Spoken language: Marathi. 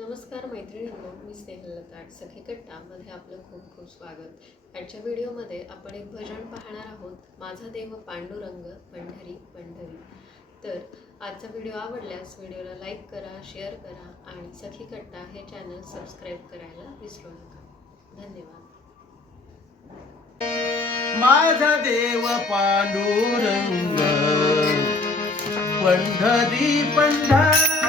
नमस्कार मैत्रिणींनो मी स्नेहलता. सखी कट्टामध्ये आपलं खूप खूप स्वागत. आजच्या व्हिडिओमध्ये आपण एक भजन पाहणार आहोत. माझा देव पांडुरंग पंढरी पंढरी. तर आजचा व्हिडिओ आवडल्यास व्हिडिओला लाईक करा शेअर करा आणि सखी कट्टा हे चॅनल सबस्क्राईब करायला विसरू नका. धन्यवाद. माझा देव पांडुरंग पंढरी पंढरी.